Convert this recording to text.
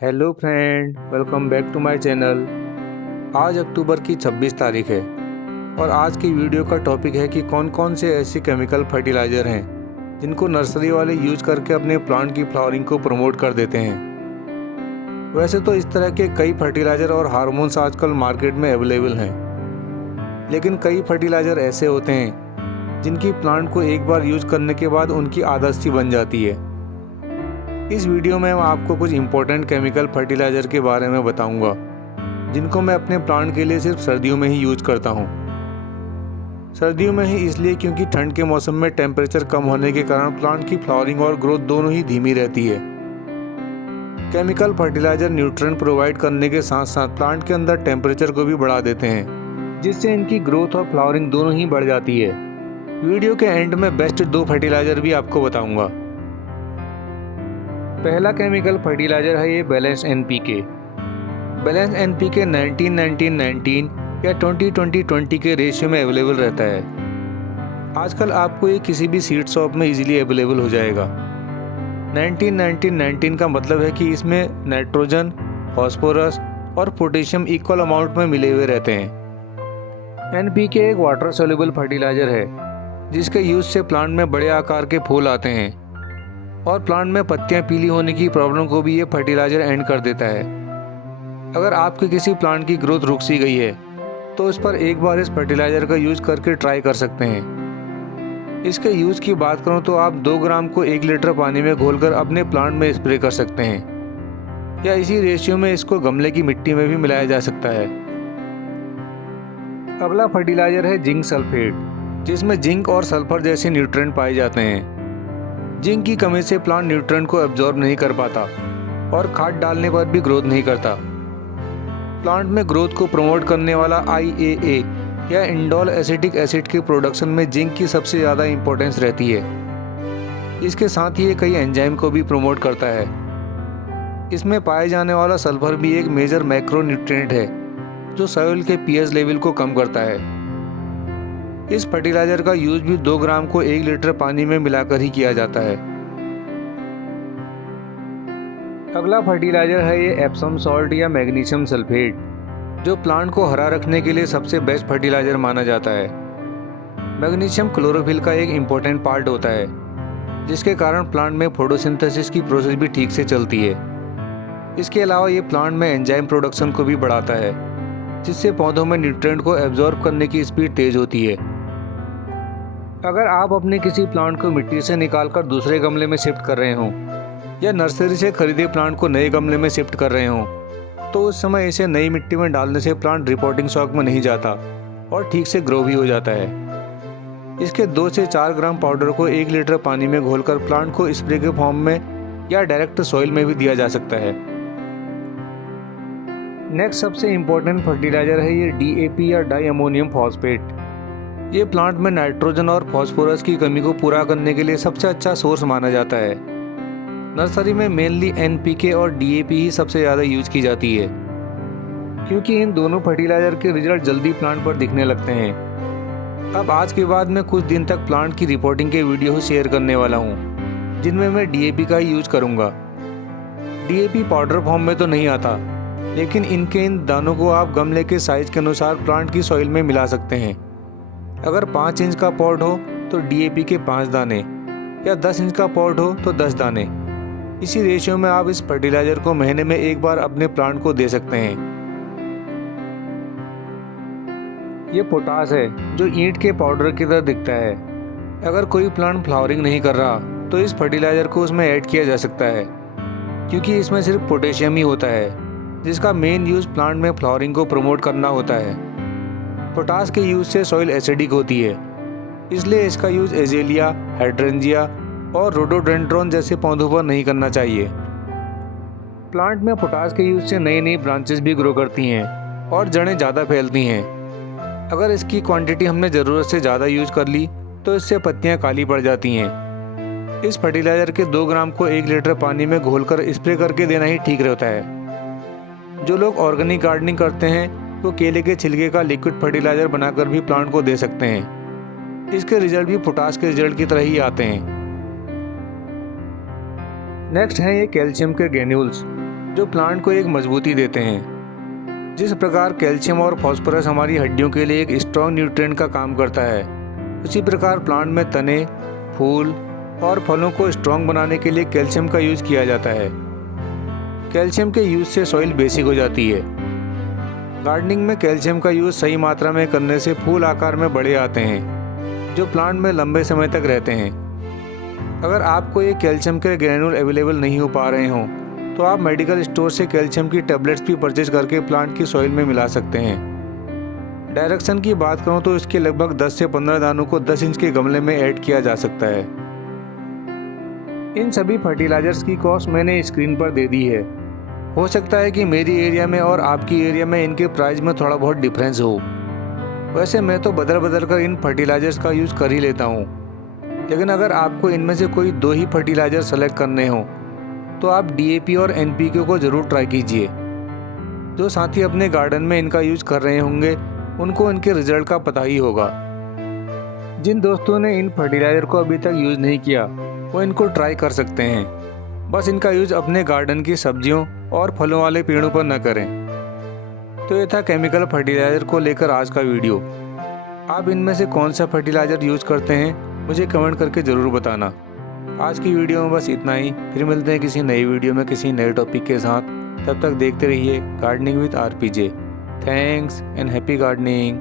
Hello friend, welcome back to my channel. आज अक्टूबर की 26 तारीख है और आज की वीडियो का टॉपिक है कि कौन कौन से ऐसे केमिकल फर्टिलाइज़र हैं जिनको नर्सरी वाले यूज करके अपने प्लांट की फ्लावरिंग को प्रमोट कर देते हैं। वैसे तो इस तरह के कई फर्टिलाइज़र और हार्मोन्स आजकल मार्केट में अवेलेबल हैं, लेकिन कई फर्टिलाइज़र ऐसे होते हैं जिनकी प्लांट को एक बार यूज करने के बाद उनकी आदत सी बन जाती है। इस वीडियो में मैं आपको कुछ इम्पोर्टेंट केमिकल फर्टिलाइज़र के बारे में बताऊंगा जिनको मैं अपने प्लांट के लिए सिर्फ सर्दियों में ही यूज करता हूं। सर्दियों में ही इसलिए क्योंकि ठंड के मौसम में टेम्परेचर कम होने के कारण प्लांट की फ्लावरिंग और ग्रोथ दोनों ही धीमी रहती है। केमिकल फर्टिलाइज़र न्यूट्रिएंट प्रोवाइड करने के साथ साथ प्लांट के अंदर टेम्परेचर को भी बढ़ा देते हैं, जिससे इनकी ग्रोथ और फ्लावरिंग दोनों ही बढ़ जाती है। वीडियो के एंड में बेस्ट 2 फर्टिलाइज़र भी आपको बताऊँगा। पहला केमिकल फर्टिलाइज़र है ये बैलेंस एनपीके। बैलेंस एनपीके 19-19-19 या 20-20-20 के रेशियो में अवेलेबल रहता है। आजकल आपको ये किसी भी सीड शॉप में इजीली अवेलेबल हो जाएगा। 19-19-19 का मतलब है कि इसमें नाइट्रोजन, फास्फोरस और पोटेशियम इक्वल अमाउंट में मिले हुए रहते हैं। एनपीके एक वाटर सोल्यूबल फर्टिलाइज़र है जिसके यूज से प्लांट में बड़े आकार के फूल आते हैं और प्लांट में पत्तियां पीली होने की प्रॉब्लम को भी ये फर्टिलाइज़र एंड कर देता है। अगर आपके किसी प्लांट की ग्रोथ रुक सी गई है तो उस पर एक बार इस फर्टिलाइज़र का यूज़ करके ट्राई कर सकते हैं। इसके यूज़ की बात करूं तो आप 2 ग्राम को 1 लीटर पानी में घोलकर अपने प्लांट में स्प्रे कर सकते हैं, या इसी रेशियो में इसको गमले की मिट्टी में भी मिलाया जा सकता है। अगला फर्टिलाइज़र है जिंक सल्फेट, जिसमें जिंक और सल्फर जैसे न्यूट्रिएंट पाए जाते हैं। जिंक की कमी से प्लांट न्यूट्रिएंट को एब्जॉर्ब नहीं कर पाता और खाद डालने पर भी ग्रोथ नहीं करता। प्लांट में ग्रोथ को प्रमोट करने वाला IAA या इंडोल एसिटिक एसिड के प्रोडक्शन में जिंक की सबसे ज़्यादा इंपॉर्टेंस रहती है। इसके साथ ही ये कई एंजाइम को भी प्रमोट करता है। इसमें पाए जाने वाला सल्फर भी एक मेजर मैक्रो न्यूट्रिएंट है जो सॉइल के pH लेवल को कम करता है। इस फर्टिलाइज़र का यूज भी 2 ग्राम को 1 लीटर पानी में मिलाकर ही किया जाता है। अगला फर्टिलाइज़र है ये एप्सम सॉल्ट या मैग्नीशियम सल्फेट, जो प्लांट को हरा रखने के लिए सबसे बेस्ट फर्टिलाइज़र माना जाता है। मैग्नीशियम क्लोरोफिल का एक इम्पोर्टेंट पार्ट होता है, जिसके कारण प्लांट में फोटोसिंथेसिस की प्रोसेस भी ठीक से चलती है। इसके अलावा ये प्लांट में एंजाइम प्रोडक्शन को भी बढ़ाता है, जिससे पौधों में न्यूट्रिएंट को एब्जॉर्ब करने की स्पीड तेज होती है। अगर आप अपने किसी प्लांट को मिट्टी से निकालकर दूसरे गमले में शिफ्ट कर रहे हों या नर्सरी से खरीदे प्लांट को नए गमले में शिफ्ट कर रहे हों, तो उस समय इसे नई मिट्टी में डालने से प्लांट रिपोर्टिंग शॉक में नहीं जाता और ठीक से ग्रो भी हो जाता है। इसके 2 से 4 ग्राम पाउडर को 1 लीटर पानी में घोलकर प्लांट को स्प्रे के फॉर्म में या डायरेक्ट सॉइल में भी दिया जा सकता है। नेक्स्ट सबसे इम्पोर्टेंट फर्टिलाइज़र है ये DAP या डाई अमोनियम फॉस्फेट। ये प्लांट में नाइट्रोजन और फास्फोरस की कमी को पूरा करने के लिए सबसे अच्छा सोर्स माना जाता है। नर्सरी में मेनली NPK और DAP ही सबसे ज़्यादा यूज की जाती है, क्योंकि इन दोनों फर्टिलाइज़र के रिजल्ट जल्दी प्लांट पर दिखने लगते हैं। अब आज के बाद मैं कुछ दिन तक प्लांट की रिपोर्टिंग के वीडियो शेयर करने वाला हूँ, जिनमें मैं DAP का ही यूज करूँगा। DAP पाउडर फॉर्म में तो नहीं आता, लेकिन इन दानों को आप गमले के साइज के अनुसार प्लांट की सॉइल में मिला सकते हैं। अगर 5 इंच का पॉट हो तो DAP के 5 दाने, या 10 इंच का पॉट हो तो 10 दाने। इसी रेशियो में आप इस फर्टिलाइज़र को महीने में एक बार अपने प्लांट को दे सकते हैं। ये पोटास है जो ईंट के पाउडर की तरह दिखता है। अगर कोई प्लांट फ्लावरिंग नहीं कर रहा तो इस फर्टिलाइज़र को उसमें ऐड किया जा सकता है, क्योंकि इसमें सिर्फ पोटेशियम ही होता है, जिसका मेन यूज़ प्लांट में फ्लावरिंग को प्रमोट करना होता है। पोटास के यूज़ से सॉइल एसिडिक होती है, इसलिए इसका यूज़ एजेलिया, हाइड्रेंजिया और रोडोडेंड्रॉन जैसे पौधों पर नहीं करना चाहिए। प्लांट में पोटास के यूज़ से नई नई ब्रांचेस भी ग्रो करती हैं और जड़ें ज़्यादा फैलती हैं। अगर इसकी क्वांटिटी हमने ज़रूरत से ज़्यादा यूज़ कर ली तो इससे पत्तियां काली पड़ जाती हैं। इस फर्टिलाइज़र के 2 ग्राम को 1 लीटर पानी में घोलकर स्प्रे करके देना ही ठीक रहता है। जो लोग ऑर्गेनिक गार्डनिंग करते हैं वो केले के छिलके का लिक्विड फर्टिलाइज़र बनाकर भी प्लांट को दे सकते हैं। इसके रिजल्ट भी पोटास के रिजल्ट की तरह ही आते हैं। नेक्स्ट हैं ये कैल्शियम के ग्रेन्यूल्स, जो प्लांट को एक मजबूती देते हैं। जिस प्रकार कैल्शियम और फास्फोरस हमारी हड्डियों के लिए एक स्ट्रॉन्ग न्यूट्रिएंट का काम करता है, उसी प्रकार प्लांट में तने, फूल और फलों को स्ट्रॉन्ग बनाने के लिए कैल्शियम का यूज़ किया जाता है। कैल्शियम के यूज़ से सॉइल बेसिक हो जाती है। गार्डनिंग में कैल्शियम का यूज़ सही मात्रा में करने से फूल आकार में बड़े आते हैं, जो प्लांट में लंबे समय तक रहते हैं। अगर आपको ये कैल्शियम के ग्रैन्यूल अवेलेबल नहीं हो पा रहे हों, तो आप मेडिकल स्टोर से कैल्शियम की टैबलेट्स भी परचेज करके प्लांट की सॉइल में मिला सकते हैं। डायरेक्शन की बात करूं तो इसके लगभग 10 से 15 दानों को 10 इंच के गमले में ऐड किया जा सकता है। इन सभी फर्टिलाइजर्स की कॉस्ट मैंने स्क्रीन पर दे दी है। हो सकता है कि मेरी एरिया में और आपकी एरिया में इनके प्राइस में थोड़ा बहुत डिफरेंस हो। वैसे मैं तो बदल कर इन फर्टिलाइजर्स का यूज़ कर ही लेता हूँ, लेकिन अगर आपको इनमें से कोई 2 ही फर्टिलाइजर सेलेक्ट करने हों तो आप DAP और NPK को ज़रूर ट्राई कीजिए। जो साथी अपने गार्डन में इनका यूज़ कर रहे होंगे उनको इनके रिजल्ट का पता ही होगा। जिन दोस्तों ने इन फर्टिलाइज़र को अभी तक यूज़ नहीं किया वो इनको ट्राई कर सकते हैं। बस इनका यूज़ अपने गार्डन की सब्जियों और फलों वाले पेड़ों पर न करें। तो ये था केमिकल फर्टिलाइज़र को लेकर आज का वीडियो। आप इनमें से कौन सा फर्टिलाइज़र यूज़ करते हैं मुझे कमेंट करके ज़रूर बताना। आज की वीडियो में बस इतना ही। फिर मिलते हैं किसी नई वीडियो में किसी नए टॉपिक के साथ। तब तक देखते रहिए gardening with RPJ। Thanks and happy gardening.